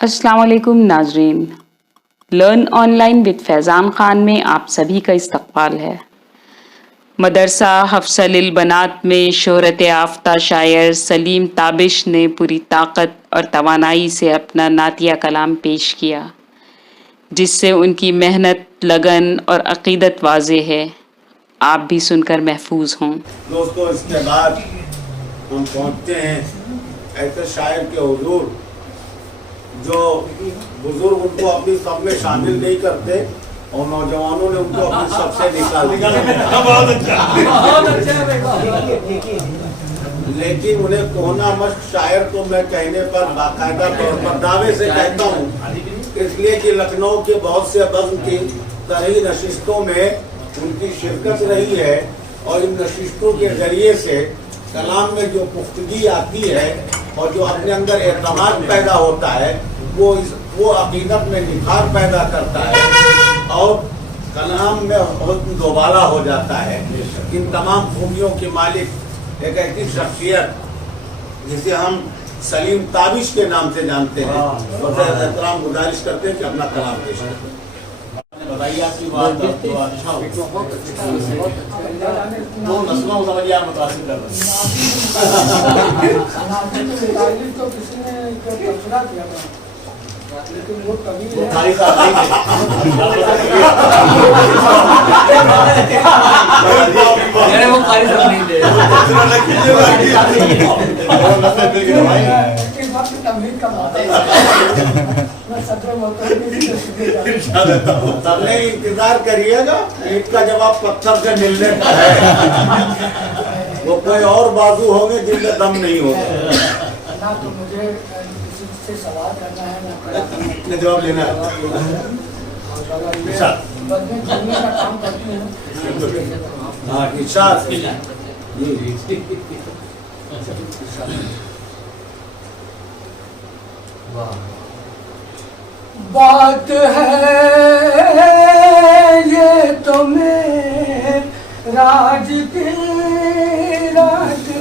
अस्सलाम वालेकुम नाजरीन, learn online with Faizan Khan में आप सभी का इस्तक़बाल है। मदरसा हफ्सलिल बनात में शोहरत याफ्ता शायर सलीम ताबिश ने पूरी ताकत और तवानाई से अपना नातिया कलाम पेश किया, जिससे उनकी मेहनत, लगन और अक़ीदत वाज़े है। आप भी सुनकर महफूज हों। दोस्तों, इसके बाद हम पहुँचते हैं ऐसे शायर के हुजूर जो बुजुर्ग उनको अपनी सब में शामिल नहीं करते और नौजवानों ने उनको अपनी सब से निकाल दिया। लेकिन उन्हें कोहना मश्क शायर तो मैं कहने पर बाकायदा तौर पर दावे से कहता हूँ, इसलिए कि लखनऊ के बहुत से बज़्म की तरही नशिस्तों में उनकी शिरकत रही है और इन नशिस्तों के जरिए से कलाम में जो पुख्तगी आती है और जो अपने अंदर एतमाद पैदा होता है वो अकीदत में निखार पैदा करता है और कलाम में हुस्न दोबारा हो जाता है। इन तमाम खूबियों के मालिक एक ऐसी शख्सियत जिसे हम सलीम ताबिश के नाम से जानते हैं, एहतराम गुजारिश करते हैं कि अपना कलाम पेश करें। बताइए आपकी बात तो अच्छा हो, दो नस्लों को समझिए आप मुतासिर कर रहे हैं। लेकिन वो कभी सबने इंतजार करिएगा, ईंट का जवाब पत्थर से मिलने का है। वो कोई और बाजू होंगे जिनमें दम नहीं होगा ना। तो मुझे सवाल करना है ना, जवाब लेना है। का काम करती हूँ। बात है ये तो मैं राज की रात की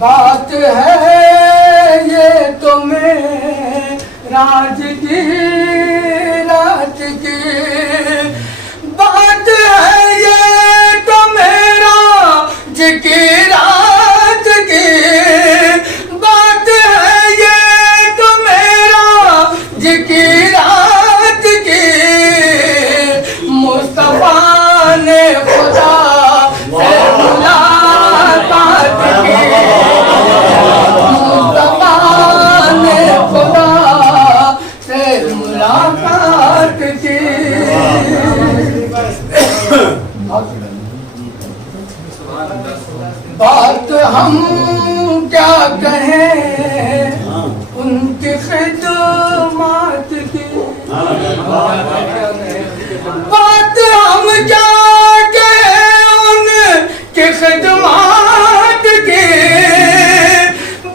बात है ये तो मैं राज की रात की बात है ये तो मेरा जिकी रात की बात है ये तो मेरा जिकी रात की मुस्तफा ने खुदा से मुलाकात की मुस्तफा ने खुदा से मुलाकात की। बात हम क्या कहें उनकी खिदमत की बात हम क्या कहें उनकी खिदमत की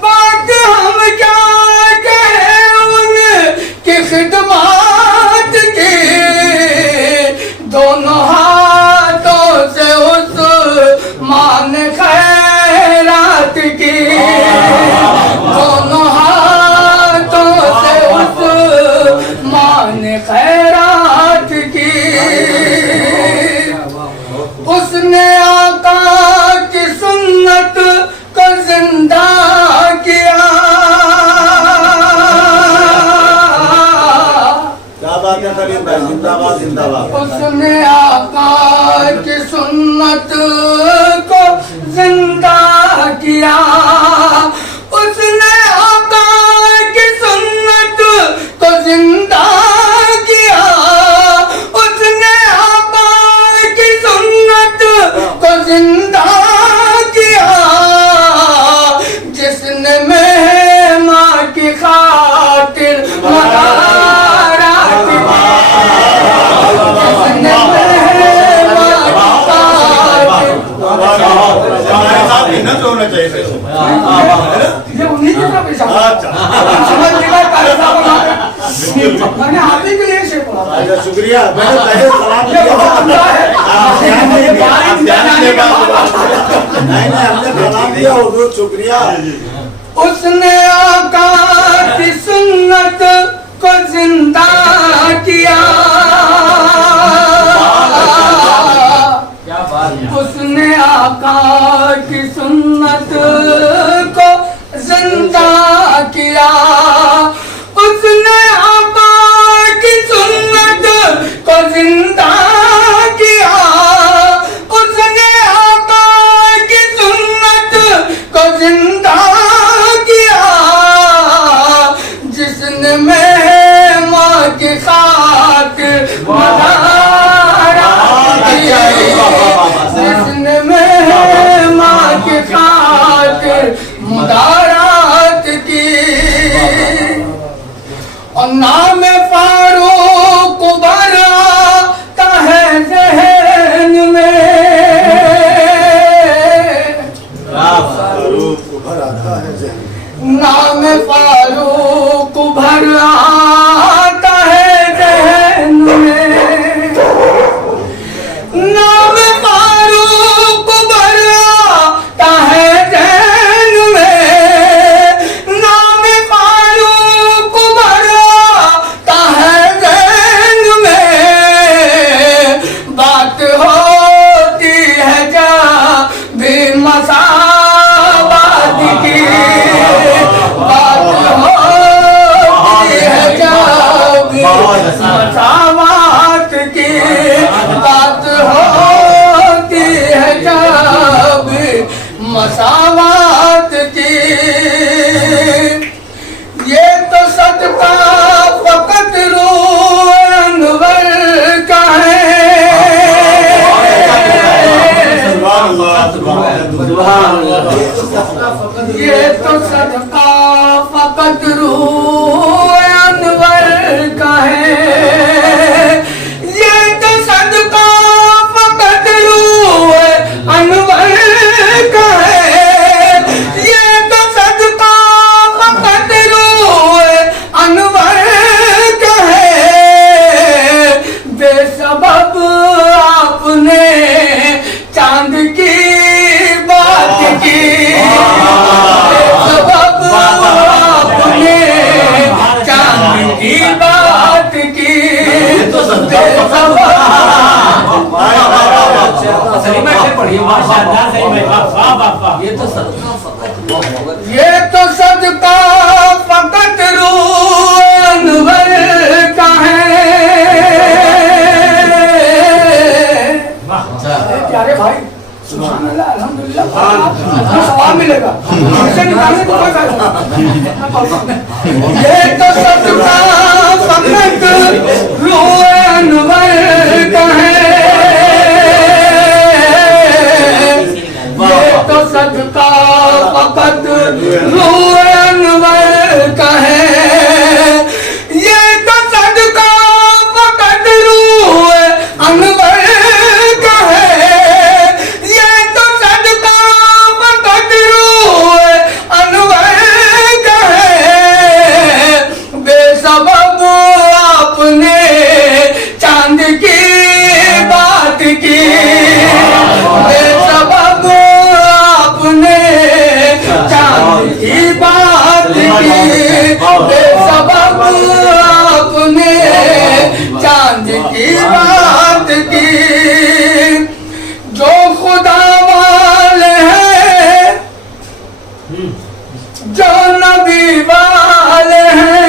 बात हम क्या कहें उनकी खिदमत की दोनों हाथों से उस मान खैरात की दोनों हाथों से उस मान खैरात की उसने आका की सुन्नत को जिंदा किया। क्या बात है सलीम भाई, जिंदाबाद जिंदाबाद। उसने आका की सुन्नत को जिंदा किया उसने आका की सुन्नत को जिंदा किया उसने आका की सुन्नत को जिंदा किया जिसने मेहमा की खातिर मगारात जिसने मेहमा की खातिर होना चाहिए ये उन्हीं की तरफ इशारा समझने का कार्यक्रम मैंने आप ही के लिए से बोला। शुक्रिया, मैंने पहले सलाम किया। नहीं हमने सलाम किया हुजूर, शुक्रिया। उसने आका की सुन्नत को जिंदा किया, उसने आका की सुन्नत को जिंदा किया, उसने आका की सुन्नत को जिंदा किया, उसने आका की सुन्नत को जिंदा किया, जिसने मैं माँ की खातिर मदारा किया, जिसने मैं माँ की खातिर मुदारात की, और नाम फारूक भरता है ज़हन में, उभर आता है ज़हन, नाम फारूक भर आता है ज़हन में, नाम फारूक भर आता है ज़हन में, नाम फारूक भर आता है ज़हन में, बात होती है जब भी मसावत की, बात होती है जब भी मसावत की, बात होती है जब भी मसावत की, ये तो सदका फकत रूह अनवर का है, ये तो सदका फकत रूह अनवर का है, ये तो सदका फकत रूह अनवर का है, ये तो सदका फकत रूह अनवर का है, बेसबब आपने चांद की बात की, बेसबब आपने चांद की बात की, बेसबब ये तो सदका फकत रूह अनवर का है। प्यारे भाई सुभान अल्लाह अल्हम्दुलिल्लाह, आपको सवाब मिलेगा, इसे निकालने को कोई फायदा नहीं। ये तो सदका फकत रूह अनवर का है, ये तो सदका फकत रूह अनवर का है, ये तो सदका फकत रूह अनवर का है, ये तो सदका फकत रूह अनवर का है, बेसबब आपने चांद की बात की, बेसबब आपने चांद की बात की, बेसबब आपने चांद की बात की, जो खुदा वाले हैं, जो नबी वाले हैं,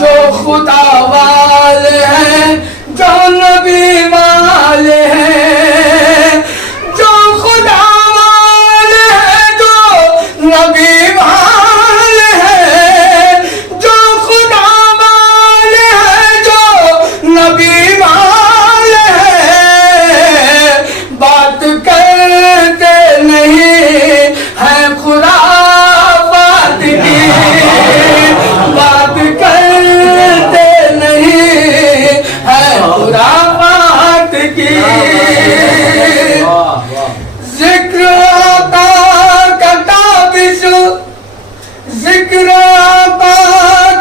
जो खुदा वाले हैं, जो नबी वाले हैं, जो खुदा वाले हैं, जो नबी वाले हैं, जो खुदा वाले हैं, जो नबी वाले हैं, बात करते नहीं है खुराफात की, बात करते नहीं है खुराफात की, जिक्र आका का ताबिश, जिक्र आका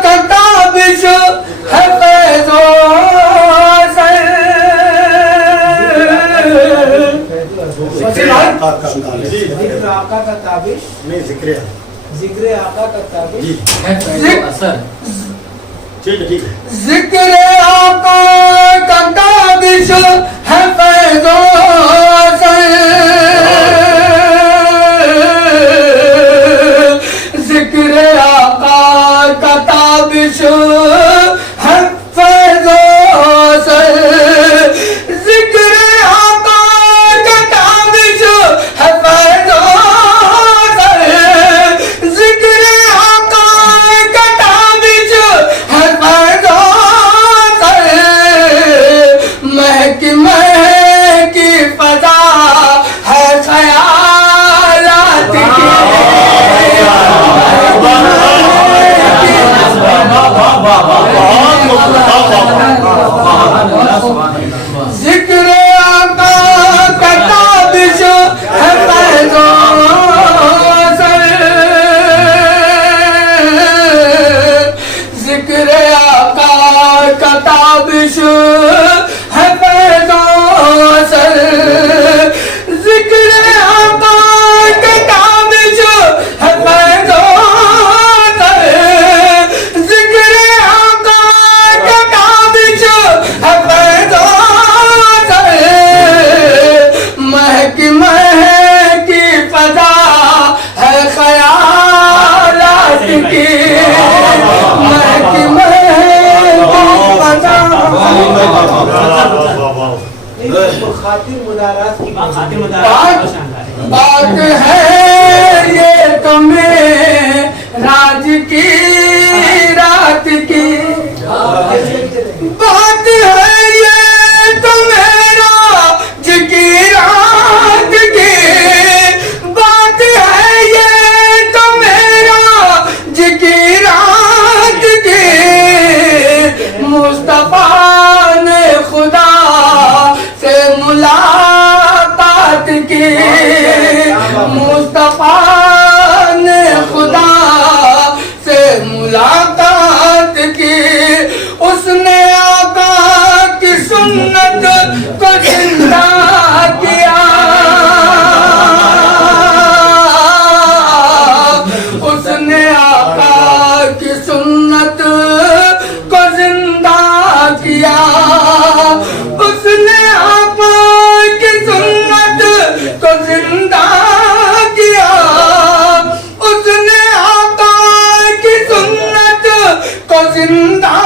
का ताबिश है फैज़ो जिक्र आका का ताबिश नहीं जिक्र जिक्र आका का ताबिश ठीक है जिक्र आका का ताबिश है फैज़ो जिक्र आका का ताबिश है फैज़ो जिक्र आका का ताबिश है फैज़ो जिक्र आका का ताबिश है फैज़ो महकी फजा है ख्यालात जिक्र आका का ताबिश है फैज़ो जिक्र आका का ताबिश है फैज़ो जिक्र आका का ताबिश है फैज़ो जिक्र आका का ताबिश है फैज़ो महकी फजा है ख्यालात की महकी फजा खातिर मुदारात की बात है ये तुम्हें राज की रात की बात है ये तुम्हें राज की रात की बात है ये तुम्हें राज की रात की मुस्तफा ने खुदा से मुलाकात की मुस्तफा ने खुदा से मुलाकात की उसने आका की सुन्नत को जिंदा किया उसने आका की सुन्नत को जिंदा किया उसने आका की सुन्नत को जिंदा किया उसने आका की सुन्नत को जिंदा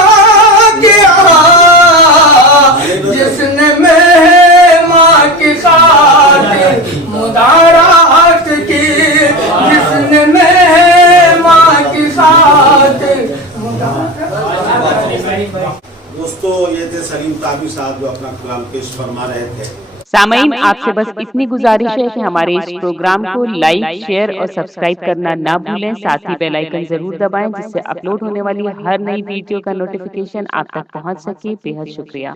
किया जिसने मेहमां की खातिर मुदारात की जिसने मेहमां की खातिर दोस्तों ये थे सलीम ताबी साहब जो अपना कलाम पेश फरमा रहे थे। सामईन आपसे बस इतनी गुजारिश है कि हमारे इस प्रोग्राम को लाइक, शेयर और सब्सक्राइब करना ना भूलें। साथ ही बेल आइकन जरूर दबाएं जिससे अपलोड होने वाली हर नई वीडियो का नोटिफिकेशन आप तक पहुंच सके। बेहद शुक्रिया।